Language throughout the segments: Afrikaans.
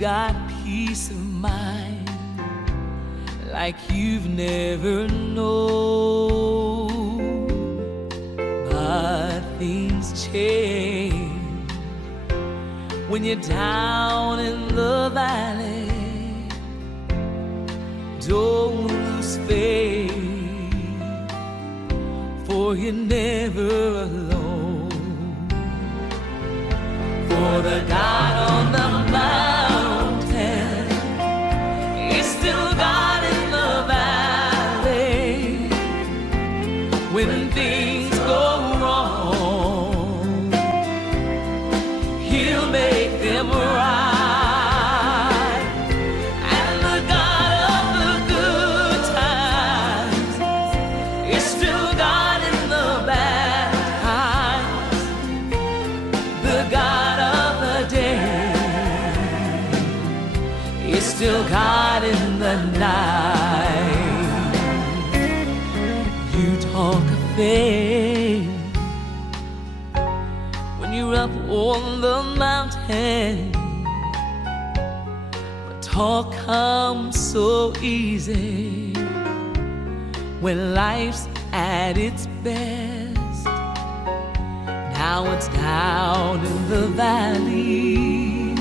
got peace of mind like you've never known. But things change when you're down in the valley. Don't lose faith, for you're never alone. For the God on the mountain is still God in the valley. When things go wrong, He'll make them right. And the God of the good times is still God in the bad times. The God of the day is still God in the night. You talk of faith when you're up on the mountain, but talk comes so easy when life's at its best. Now it's down in the valley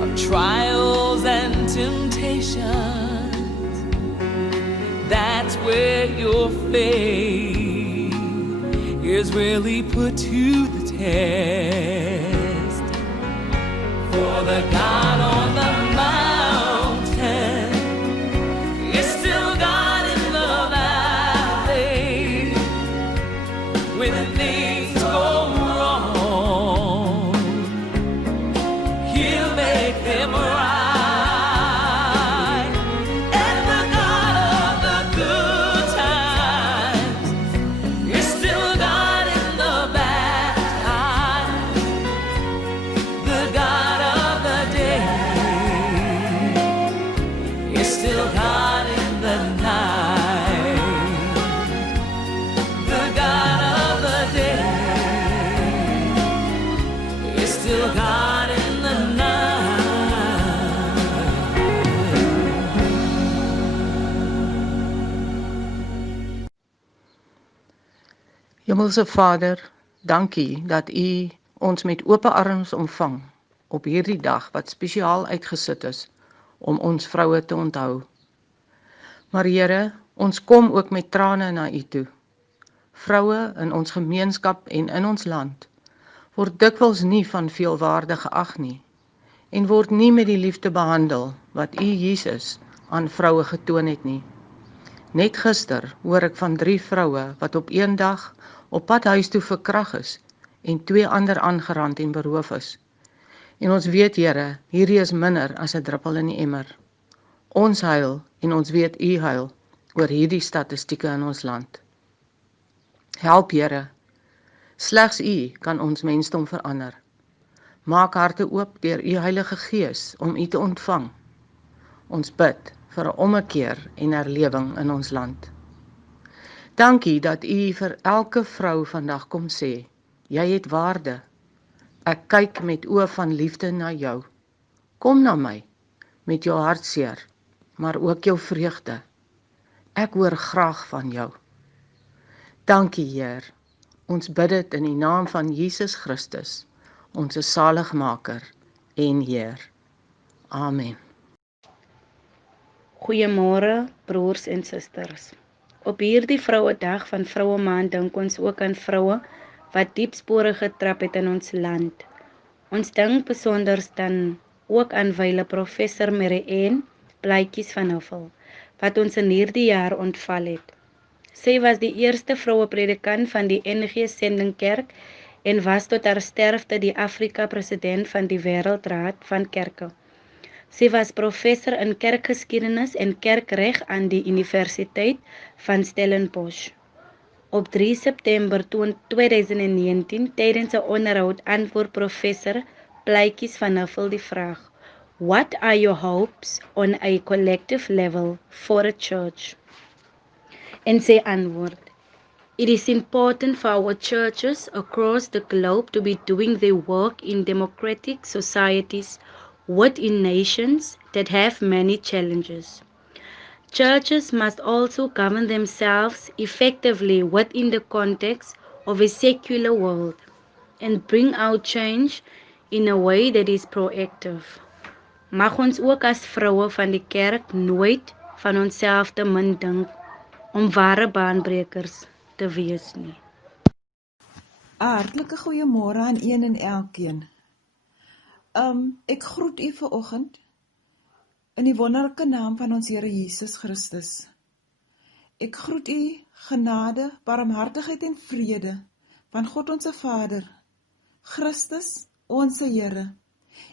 of trials and temptations. That's where your faith is really put to the test. For the God on the mountain is still God in the valley. When things go wrong, He'll make them right. And the God of the good times is still God in the bad times. The God of the day is still God in the night. The God of the day is still God in the night. Hemelse Vader, dankie dat U ons met ope arms ontvang op hierdie dag wat spesiaal uitgesit is om ons vroue te onthou. Maar Here, ons kom ook met trane na U toe. Vroue in ons gemeenskap en in ons land word dikwels nie van veel waarde geag nie en word nie met die liefde behandel wat U Jesus aan vroue getoon het nie. Net gister hoor ek van 3 vroue wat op een dag op pad huis toe verkrag is en 2 ander aangerand en beroof is. En ons weet, Here, hierdie is minder as 'n druppel in die emmer. Ons huil en ons weet U huil oor hierdie statistieke in ons land. Help, Here. Slegs U kan ons mensdom verander. Maak harte oop deur U Heilige Gees om U te ontvang. Ons bid vir 'n ommekeer en herlewing in ons land. Dankie dat U vir elke vrou vandag kom sê, jy het waarde. Ek kyk met oë van liefde na jou. Kom na my met jou hartseer, maar ook jou vreugde. Ek hoor graag van jou. Dankie, Heer. Ons bid dit in die naam van Jesus Christus, ons Saligmaker en Heer. Amen. Goeiemôre broers en susters. Op hierdie Vrouedag van Vroue Maand dink ons ook aan vroue wat diep spore getrap het in ons land. Ons dink besonder dan ook aan wyle professor Mary-Ann Blytjies van Huffel, wat ons in hierdie jaar ontval het. Sy was die eerste vroue predikant van die NG Sendingkerk en was tot haar sterfte die Afrika president van die Wêreldraad van Kerke. Sy was professor in kerkgeskiedenis en kerkreg aan die Universiteit van Stellenbosch. Op 3 September 2019, tydens 'n onderhoud, antwoord professor Blytjies van Huffel die vraag: What are your hopes on a collective level for a church? En sy antwoord: It is important for our churches across the globe to be doing their work in democratic societies within nations that have many challenges. Churches must also govern themselves effectively within the context of a secular world and bring out change in a way that is proactive. Mag ons ook as vroue van die kerk nooit van onsself te min dink om ware baanbrekers te wees nie. Hartlike goeiemôre aan een en elkeen. Ek groet u vanoggend in die wonderlike naam van ons Here Jesus Christus. Ek groet u genade, barmhartigheid en vrede van God ons Vader, Christus, ons Here,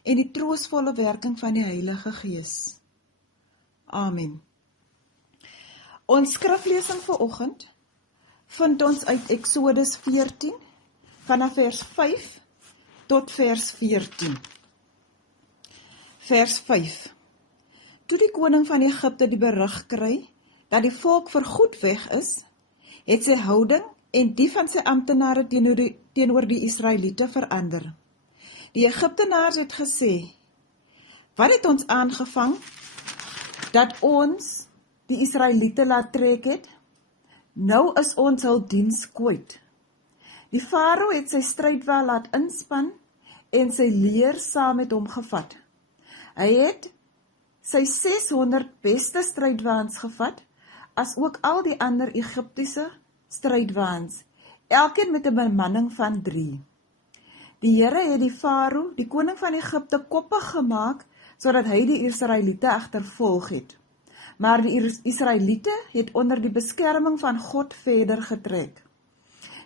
en die troostvolle werking van die Heilige Gees. Amen. Ons skriflesing vanoggend vind ons uit Eksodus 14 vanaf vers 5 tot vers 14. Vers 5. Toe die koning van Egipte die berig kry dat die volk voorgoed weg is, het sy houding en die van sy amptenare teenoor die Israeliete verander. Die Egiptenaars het gesê, wat het ons aangevang, dat ons die Israeliete laat trek het? Nou is ons hul diens kwyt. Die farao het sy strydwa laat inspan en sy leer saam met hom gevat. Hy het sy 600 beste strydwaans gevat, as ook al die ander Egiptiese strydwaans, elkeen met 'n bemanning van 3. Die Here het die farao, die koning van Egipte, koppig gemaak, sodat hy die Israeliete agtervolg het. Maar die Israeliete het onder die beskerming van God verder getrek.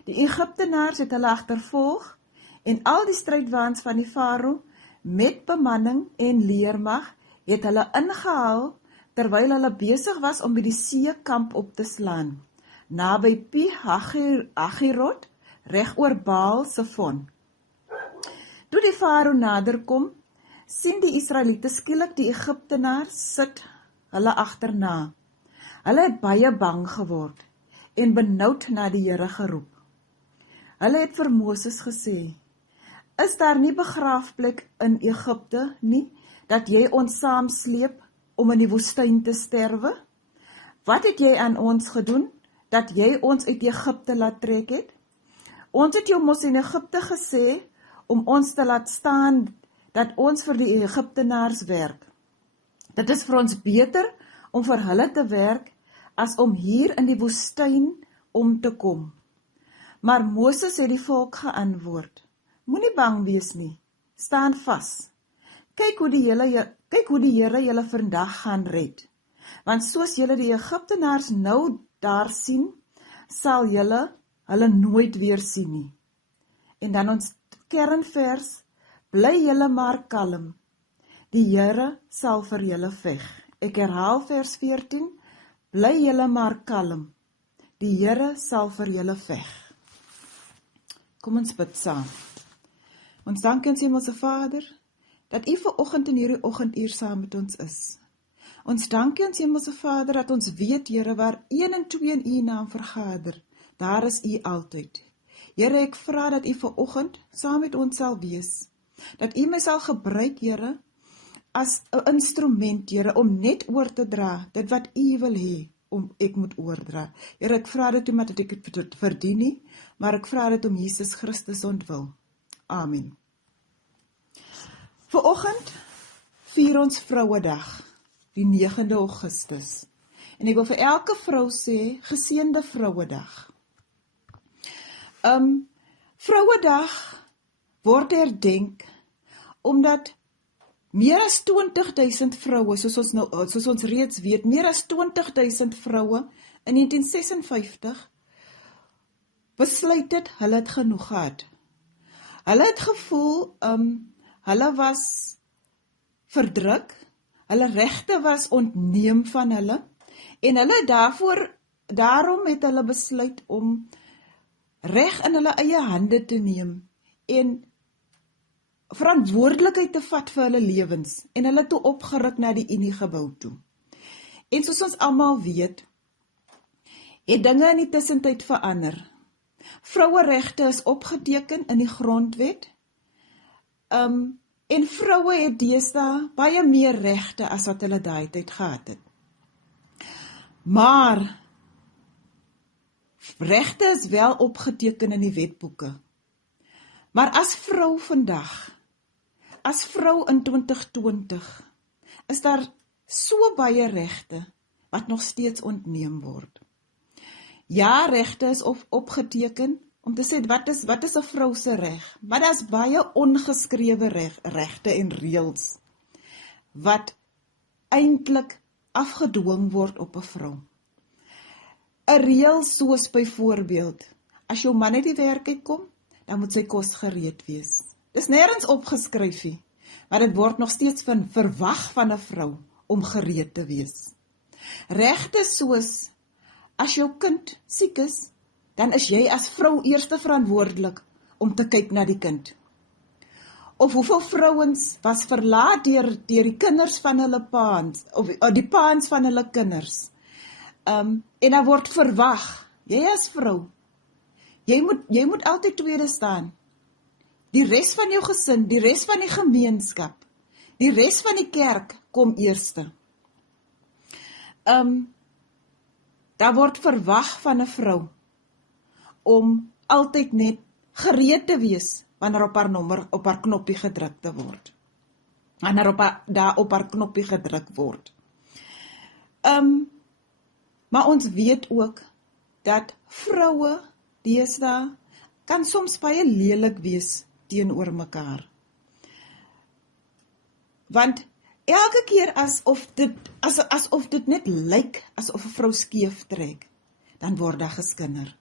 Die Egiptenaars het hulle agtervolg en al die strydwaans van die farao met bemanning en leermag het hulle ingehaal terwyl hulle besig was om by die seekamp op te slaan, naby Pi Hagirot, reg oor Baal Sefon. Toe die farao naderkom, sien die Israeliete skielik die Egiptenaars sit hulle agterna. Hulle het baie bang geword en benoud na die Here geroep. Hulle het vir Moses gesê, is daar nie begraafplek in Egipte nie, dat jy ons saamsleep om in die woestyn te sterwe? Wat het jy aan ons gedoen, dat jy ons uit Egipte laat trek het? Ons het jou mos in Egipte gesê, om ons te laat staan, dat ons vir die Egiptenaars werk. Dit is vir ons beter om vir hulle te werk, as om hier in die woestyn om te kom. Maar Moses het die volk geantwoord, moenie bang wees nie, staan vas. Kyk hoe die Here julle vandag gaan red, want soos julle die Egiptenaars nou daar sien, sal julle hulle nooit weer sien nie. En dan ons kernvers, bly julle maar kalm, die Here sal vir julle veg. Ek herhaal vers 14, bly julle maar kalm, die Here sal vir julle veg. Kom ons bid saam. Ons dank ons Hemelse Vader, dat U vanoggend in hierdie oggenduur saam met ons is. Ons dank ons Hemelse Vader, dat ons weet, Here, waar 1 en 2 in U naam vergader, daar is U altyd. Here, ek vra dat U vanoggend saam met ons sal wees, dat U my sal gebruik, Here, as 'n instrument, Here, om net oor te dra, dit wat U wil hê, om ek moet oordra. Here, ek vra dit omdat ek dit verdien nie, maar ek vra dit om Jesus Christus ontwil. Amen. Vanoggend vier ons Vrouedag, die 9de Augustus. En ek wil vir elke vrou sê, geseënde Vrouedag. Vrouedag word herdenk, omdat meer as 20.000 vroue, soos ons reeds weet, meer as 20.000 vroue in 1956 besluit het, hulle het genoeg gehad. Hulle het gevoel, hulle was verdruk, hulle regte was ontneem van hulle, en hulle daarom het hulle besluit om reg in hulle eie hande te neem, en verantwoordelikheid te vat vir hulle lewens, en hulle toe opgeruk na die Uniegebou toe. En soos ons almal weet, het dinge in die tussentyd verander. Vroueregte is opgeteken in die grondwet. En vroue het deesdae baie meer regte as wat hulle daai tyd gehad het. Maar regte is wel opgeteken in die wetboeke. Maar as vrou vandag, as vrou in 2020, is daar so baie regte wat nog steeds ontneem word. Ja, regte is opgeteken om te sê wat is 'n vrou se reg, maar daar's baie ongeskrewe regte en reëls wat eintlik afgedwing word op 'n vrou. 'n Reël soos byvoorbeeld, as jou man uit die werk uitkom, dan moet sy kos gereed wees. Dis nêrens opgeskryf nie, maar dit word nog steeds verwag van 'n vrou om gereed te wees. Regte soos, as jou kind siek is, dan is jy as vrou eerste verantwoordelik om te kyk na die kind. Of hoeveel vrouens was verlaat deur die kinders van hulle paans, of die paans van hulle kinders. En dan word verwag, jy as vrou, jy moet altyd tweede staan. Die res van jou gesin, die res van die gemeenskap, die res van die kerk kom eerste. Daar word verwag van 'n vrou om altyd net gereed te wees wanneer op haar knoppie gedruk te word. Wanneer daar op haar knoppie gedruk word. Maar ons weet ook dat vroue deesdae kan soms baie lelik wees teenoor mekaar. Want elke keer asof dit net lyk asof 'n vrou skeef trek, dan word daar geskinder.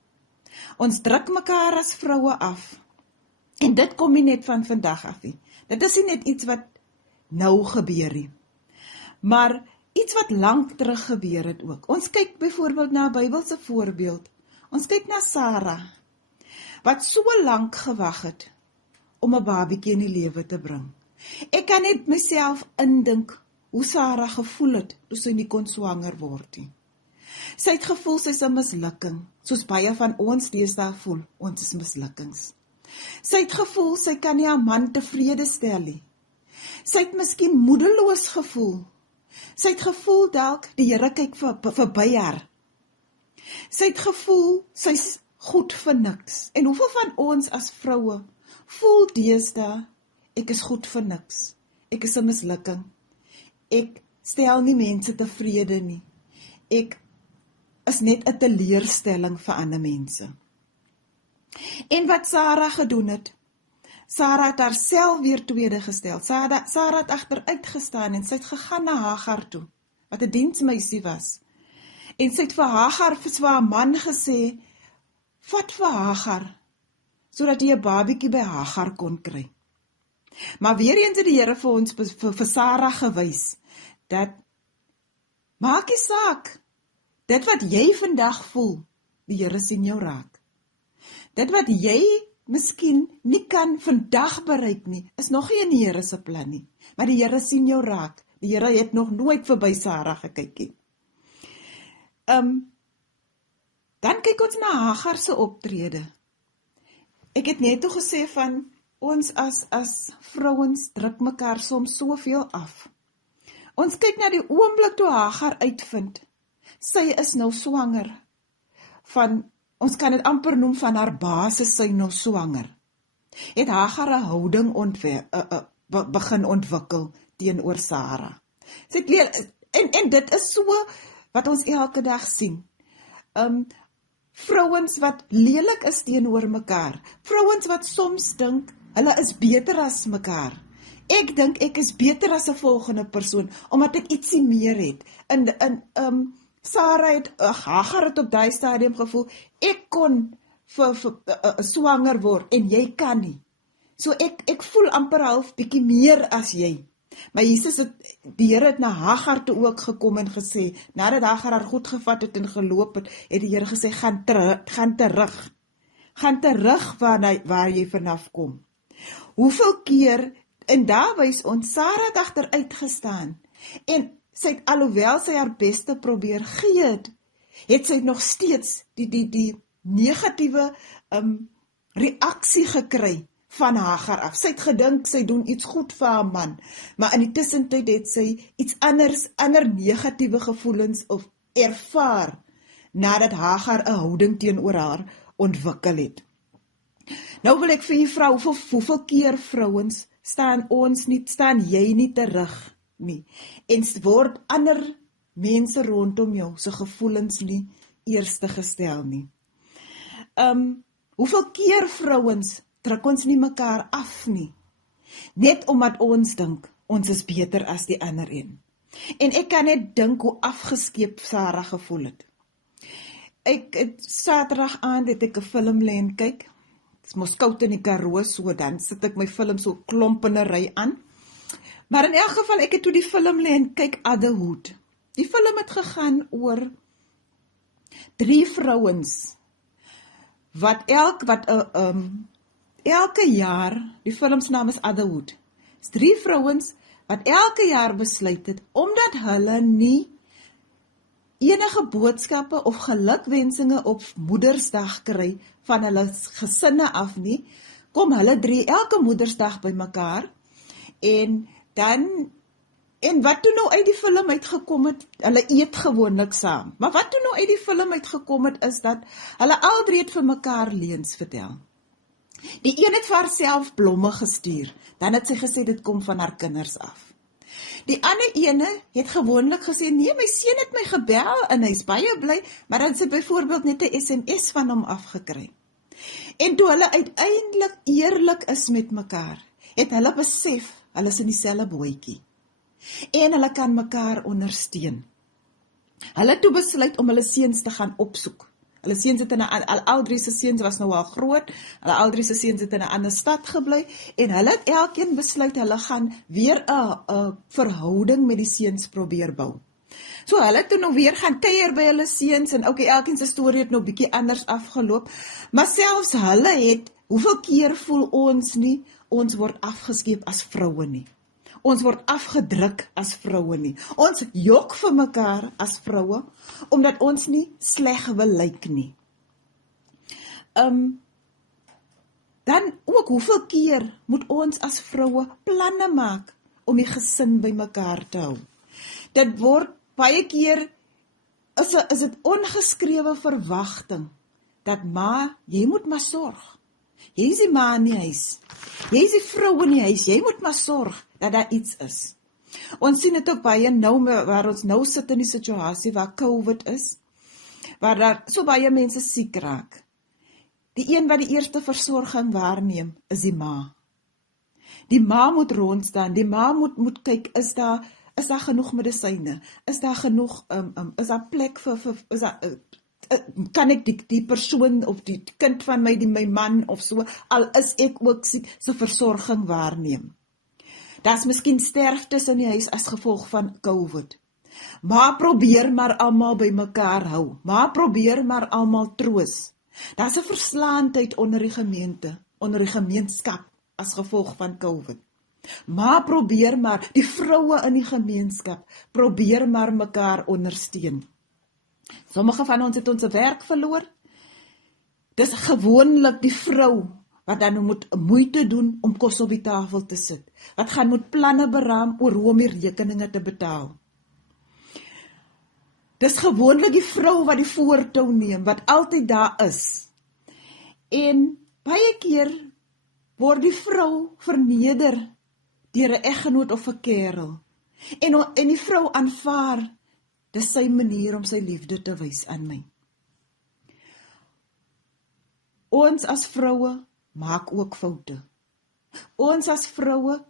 Ons druk mekaar as vroue af. En dit kom nie net van vandag af nie. Dit is nie net iets wat nou gebeur nie. Maar iets wat lank terug gebeur het ook. Ons kyk byvoorbeeld na 'n Bybelse voorbeeld. Ons kyk na Sarah, wat so lank gewag het om 'n babietjie in die lewe te bring. Ek kan net myself indink hoe Sarah gevoel het toe sy nie kon swanger word nie. Sy het gevoel sy is 'n mislukking, soos baie van ons deesdae voel, ons is mislukkings. Sy het gevoel sy kan nie haar man tevrede stel nie. Sy het miskien moedeloos gevoel. Sy het gevoel dalk die Here kyk verby haar. Sy het gevoel sy's goed vir niks. En hoeveel van ons as vroue voel deesdae, ek is goed vir niks. Ek is 'n mislukking. Ek stel nie mense tevrede nie. Ek is net 'n teleurstelling vir ander mense. En wat Sarah gedoen het, Sarah het haarself weer tweede gestel. Sarah het agteruit gestaan en sy het gegaan na Hagar toe, wat 'n diensmeisie was. En sy het vir Hagar, vir haar man gesê, vat vir Hagar, sodat jy 'n babietjie by Hagar kon kry. Maar weer eens het die Here vir ons, vir Sarah gewys, dat, maak nie saak, dit wat jy vandag voel, die Here sien jou raak. Dit wat jy miskien nie kan vandag bereik nie, is nog nie in die Here se plan nie. Maar die Here sien jou raak. Die Here het nog nooit verby Sarah gekyk nie. Dan kyk ons na Hagar se optrede. Ek het net toe gesê van, ons as vrouens druk mekaar soms soveel af. Ons kyk na die oomblik toe Hagar uitvind, sy is nou swanger van, ons kan dit amper noem van haar basis, sy nou swanger. Het Hagar 'n houding begin ontwikkel teenoor Sarah. Sy het leer, en dit is so wat ons elke dag sien. Vrouens wat lelik is teenoor mekaar. Vrouens wat soms dink, hulle is beter as mekaar. Ek dink ek is beter as 'n volgende persoon, omdat ek ietsie meer het. Hagar het op daai stadium gevoel, ek kon swanger word en jy kan nie. So ek voel amper half bietjie meer as jy. Maar die Here het na Hagar toe ook gekom en gesê, nadat Hagar haar goed gevat het en geloop het, het die Here gesê, gaan terug waar jy vanaf kom. Hoeveel keer, en daar wys ons, Sarah het agteruit gestaan, en sy het, alhoewel sy haar beste probeer gee het sy nog steeds die negatiewe reaksie gekry van Hagar af. Sy het gedink sy doen iets goed vir haar man, maar in die tussentyd het sy iets ander negatiewe gevoelens of ervaar nadat Hagar 'n houding teenoor haar ontwikkel het. Nou wil ek vir u vra, hoeveel keer vrouens staan jy nie terug nie, en word ander mense rondom jou se gevoelens nie eerste gestel nie. Hoeveel keer vrouens druk ons nie mekaar af nie, net omdat ons dink ons is beter as die ander een. En ek kan net dink hoe afgeskeep Sarah gevoel het. Saterdag aand het ek 'n film lê en kyk. Dit is mos koud in die Karoo, so dan sit ek my film so klomp in 'n ry aan. Maar in elk geval, ek het toe die film lê en kyk Adderhood. Die film het gegaan oor 3 vrouens wat elke jaar, die film se naam is Adderhood. Dis 3 vrouens wat elke jaar besluit het, omdat hulle nie enige boodskappe of gelukwensinge op Moedersdag kry van hulle gesinne af nie, kom hulle 3 elke Moedersdag by mekaar, en wat toe nou uit die film uitgekom het, hulle eet gewoonlik saam, maar wat toe nou uit die film uitgekom het, is dat hulle al 3 het vir mekaar leuns vertel. Die een het vir haarself blomme gestuur, dan het sy gesê dit kom van haar kinders af. Die ander ene het gewoonlik gesê, nee, my seun het my gebel en hy's baie bly, maar dan het sy byvoorbeeld net 'n SMS van hom afgekry. En toe hulle uiteindelik eerlik is met mekaar, het hulle besef, hulle is in dieselfde bootjie. En hulle kan mekaar ondersteun. Hulle het toe besluit om hulle seuns te gaan opsoek. Hulle seuns het al 3 se seuns was nou al groot, hulle al 3 se seuns het in 'n ander stad gebly, en hulle het elkeen besluit, hulle gaan weer 'n verhouding met die seuns probeer bou. So hulle het toe nou weer gaan kuier by hulle seuns, en elkeen se storie het nou bietjie anders afgeloop, maar selfs hulle het, hoeveel keer voel ons nie, ons word afgeskeep as vroue nie. Ons word afgedruk as vroue nie. Ons jok vir mekaar as vroue, omdat ons nie sleg wil lyk nie. Dan ook, hoeveel keer moet ons as vroue planne maak om die gesin by mekaar te hou? Dit word baie keer, is dit ongeskrewe verwagting, dat jy moet maar sorg. Jy is die ma in die huis. Jy is die vrou in die huis. Jy moet maar sorg dat daar iets is. Ons sien dit ook baie nou, waar ons nou sit in die situasie waar COVID is, waar daar so baie mense siek raak. Die een wat die eerste versorging waarneem, is die ma. Die ma moet rondstaan, die ma moet kyk, is daar genoeg medisyne? Is daar genoeg, is daar plek kan ek die persoon of die kind van my man of so, al is ek ook siek, so versorging waarneem. Daar's miskien sterftes in die huis as gevolg van COVID. Maar probeer maar almal by mekaar hou. Maar probeer maar almal troos. Daar's 'n verslaandheid onder die gemeente, onder die gemeenskap as gevolg van COVID. Maar probeer maar, die vroue in die gemeenskap, probeer maar mekaar ondersteun. Sommige van ons het ons werk verloor. Dis gewoonlik die vrou wat dan moet moeite doen om kos op die tafel te sit. Wat gaan moet planne beraam oor hoe om die rekeninge te betaal. Dis gewoonlik die vrou wat die voortou neem, wat altyd daar is. En baie keer word die vrou verneder deur 'n eggenoot of 'n kerel. En die vrou aanvaar, dis sy manier om sy liefde te wys aan my. Ons as vroue maak ook foute. Ons as vroue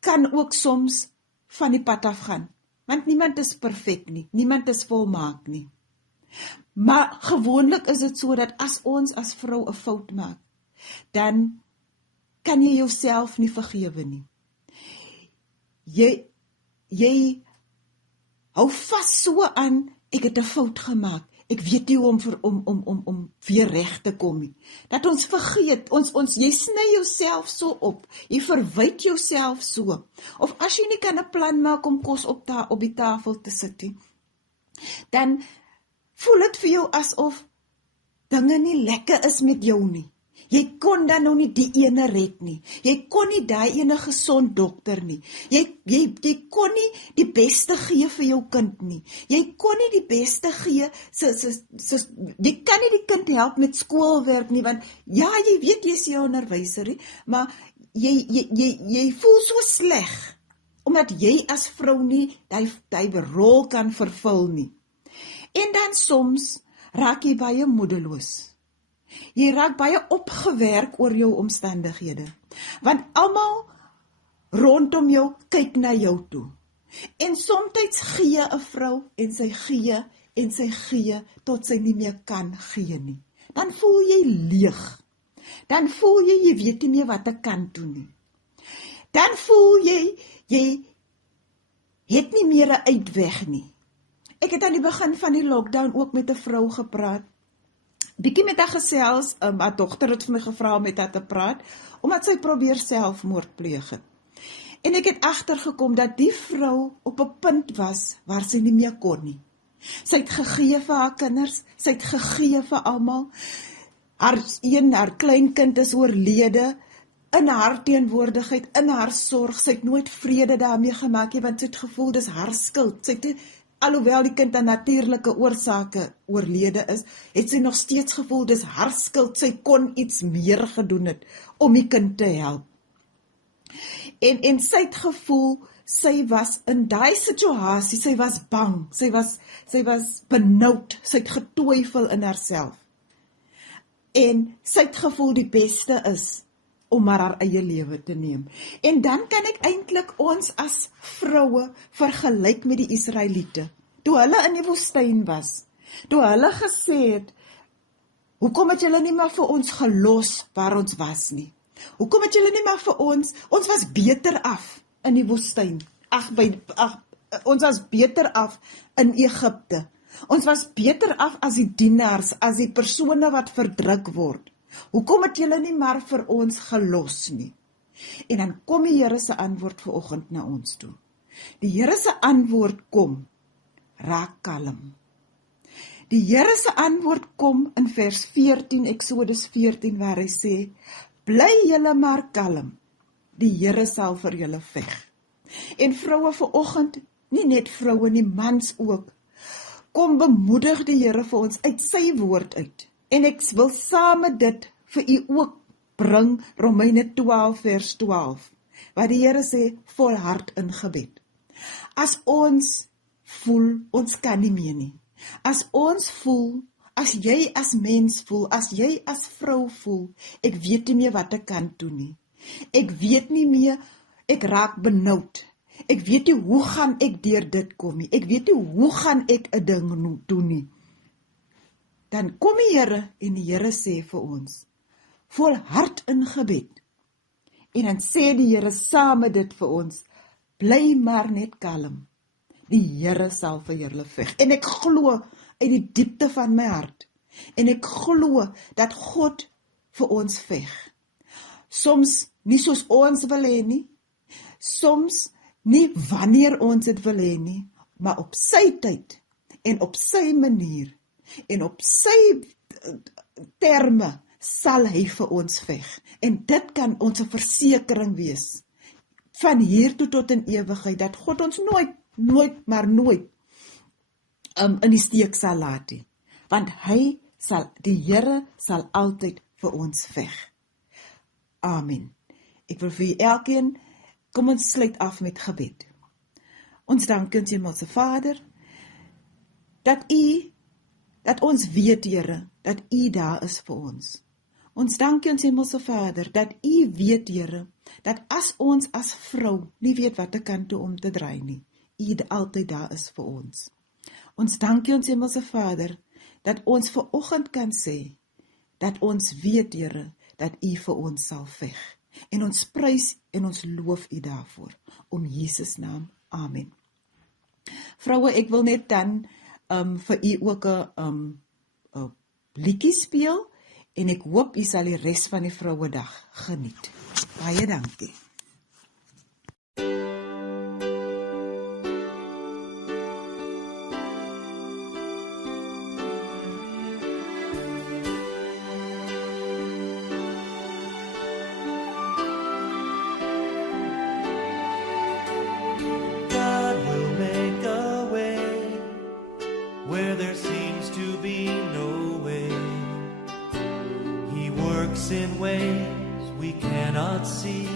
kan ook soms van die pad af gaan, want niemand is perfek nie, niemand is volmaak nie. Maar gewoonlik is dit so dat as ons as vrou 'n fout maak, dan kan jy jouself nie vergewe nie. Jy hou vas so aan, ek het 'n fout gemaak. Ek weet nie hoe om weer reg te kom nie. Dat ons vergeet, jy sny jouself so op, jy verwyd jouself so. Of as jy nie kan 'n plan maak om kos op die tafel te sit nie, dan voel dit vir jou asof dinge nie lekker is met jou nie. Jy kon dan nou nie die ene red nie. Jy kon nie daai ene gesond dokter nie. Jy kon nie die beste gee vir jou kind nie. Jy kon nie die beste gee, jy kan nie die kind help met skoolwerk nie, want ja, jy weet jy is jou onderwyser nie, maar jy voel so sleg, omdat jy as vrou nie die rol kan vervul nie. En dan soms raak jy baie moedeloos. Jy raak baie opgewerk oor jou omstandighede, want almal rondom jou kyk na jou toe. En soms gee 'n vrou en sy gee tot sy nie meer kan gee nie. Dan voel jy leeg. Dan voel jy weet nie meer wat ek kan doen nie. Dan voel jy het nie meer 'n uitweg nie. Ek het aan die begin van die lockdown ook met 'n vrou gepraat. Bietjie met haar gesels, haar dogter het vir my gevra om met haar te praat, omdat sy probeer selfmoord pleeg het. En ek het agtergekom dat die vrou op 'n punt was waar sy nie meer kon nie. Sy het gegee vir haar kinders, sy het gegee vir almal. Haar kleinkind is oorlede, in haar teenwoordigheid, in haar sorg. Sy het nooit vrede daarmee gemaak nie, want sy het gevoel dis haar skuld. Sy het, alhoewel die kind aan natuurlike oorsake oorlede is, het sy nog steeds gevoel dis haar skuld. Sy kon iets meer gedoen het om die kind te help. En sy het gevoel, sy was in daai situasie, sy was bang, sy was benoud, sy het getwyfel in haarself. En sy het gevoel die beste is om maar haar eie lewe te neem. En dan kan ek eintlik ons as vroue vergelyk met die Israeliete. Toe hulle in die woestyn was, toe hulle gesê het, hoekom het julle nie maar vir ons gelos waar ons was nie? Hoekom het julle nie maar vir ons was beter af in die woestyn. Ons was beter af in Egipte. Ons was beter af as die dienaars, as die persone wat verdruk word. Hoekom het julle nie maar vir ons gelos nie? En dan kom die Here se antwoord vanoggend na ons toe. Die Here se antwoord kom, raak kalm. Die Here se antwoord kom in vers 14, Exodus 14, waar hy sê, bly julle maar kalm, die Here sal vir julle veg. En vroue vanoggend, nie net vroue nie, mans ook, kom bemoedig die Here vir ons uit sy woord uit. En ek wil saam met dit vir u ook bring, Romeine 12 vers 12, waar die Here sê, volhard in gebed. As ons voel, ons kan nie meer nie. As ons voel, as jy as mens voel, as jy as vrou voel, ek weet nie meer wat ek kan doen nie. Ek weet nie meer, ek raak benoud. Ek weet nie hoe gaan ek deur dit kom nie. Ek weet nie hoe gaan ek 'n ding doen nie. Dan kom die Here en die Here sê vir ons, volhard in gebed. En dan sê die Here saam met dit vir ons, bly maar net kalm. Die Here sal vir julle veg. En ek glo uit die diepte van my hart, en ek glo dat God vir ons veg. Soms nie soos ons wil hê nie, soms nie wanneer ons dit wil hê nie, maar op sy tyd, en op sy manier, en op sy terme, sal hy vir ons veg. En dit kan ons 'n versekering wees, van hier toe tot in ewigheid, dat God ons nooit in die steek sal laat nie. Want die Here sal altyd vir ons veg. Amen. Ek wil vir elkeen, kom ons sluit af met gebed. Ons dank ons Hemelse Vader, dat ons weet, Here, dat U daar is vir ons. Ons dank ons Hemelse Vader, dat U weet, Here, dat as ons as vrou nie weet wat ek kan toe om te draai nie, U altyd daar is vir ons. Ons dank ons Hemelse Vader, dat ons vanoggend kan sê, dat ons weet, Here, dat U vir ons sal veg. En ons prys en ons loof U daarvoor. Om Jesus naam, amen. Vroue, ek wil net dan vir U ook 'n liedjie speel, en ek hoop U sal die res van die Vrouedag geniet. Baie dankie. cannot see.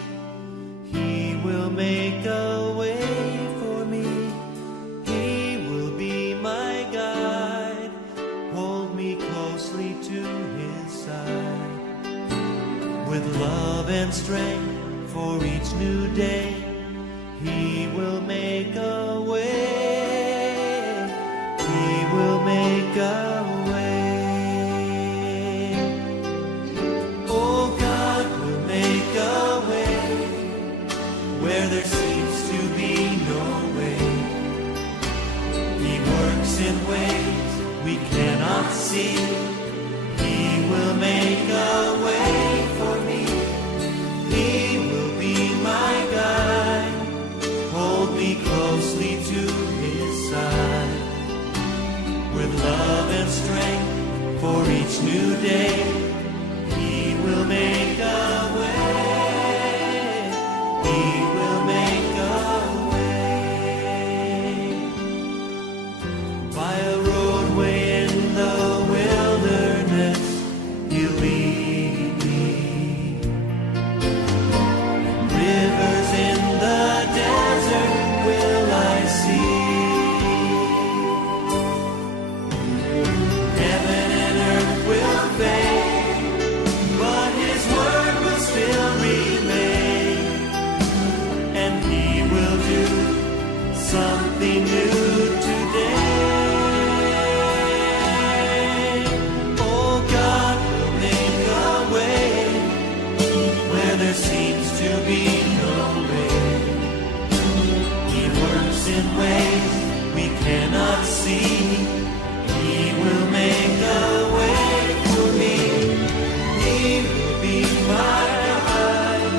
He will make a way for me. He will be my guide. Hold me closely to his side. With love and strength for each new day, he will make a way. He will make a way. Oh, God will make a way where there seems to be no way. He works in ways we cannot see. He will make a way for me. He will be my guide. Hold me closely to his side. With love and strength for each new day, he will make a way. He will make a way. By a roadway in the wilderness, he'll lead me. Rivers in the desert will I see. Heaven and earth will fade, but his word will still remain. And he will do something new today. Oh, God will make a way where there seems to be no way. He works in ways we cannot see. He will make a way for me. He will be my guide.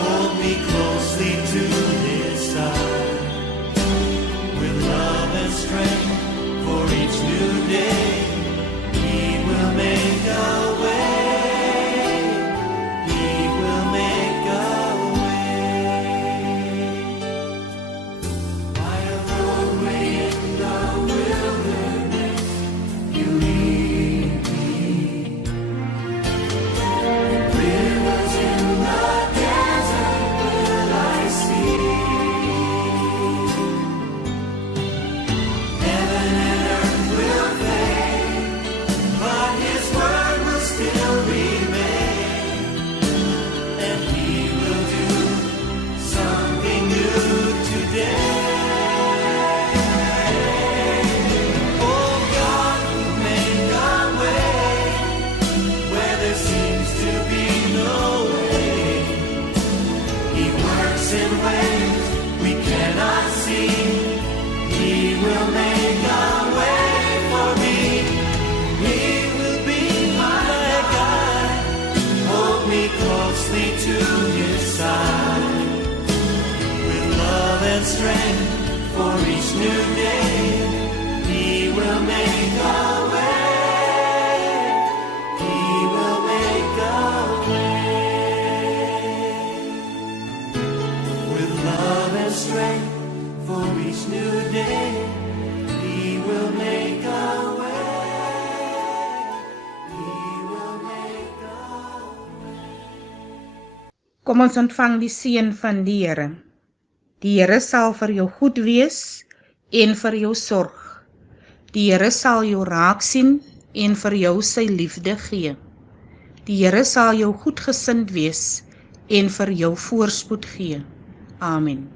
Hold me closely to his side. With love and strength for each new day, he will make a way. He will make a way. By a roadway in the wilderness, you lead me. Rivers in the desert will I see. Heaven and earth will fade, but his word will still remain. And he will do something new today. Oh, God will make a way where there seems to be no way. He works in ways we cannot see. He will make a way for me. He will be my guide. Hold me closely to his side. With love and strength for each new day, he will make a way. He will make a way. With love and strength for each new day, he will make a way. He will make a way. Kom ons ontvang die seën van die Here. Die Here sal vir jou goed wees en vir jou sorg. Die Here sal jou raak sien en vir jou sy liefde gee. Die Here sal jou goedgesind wees en vir jou voorspoed gee. Amen.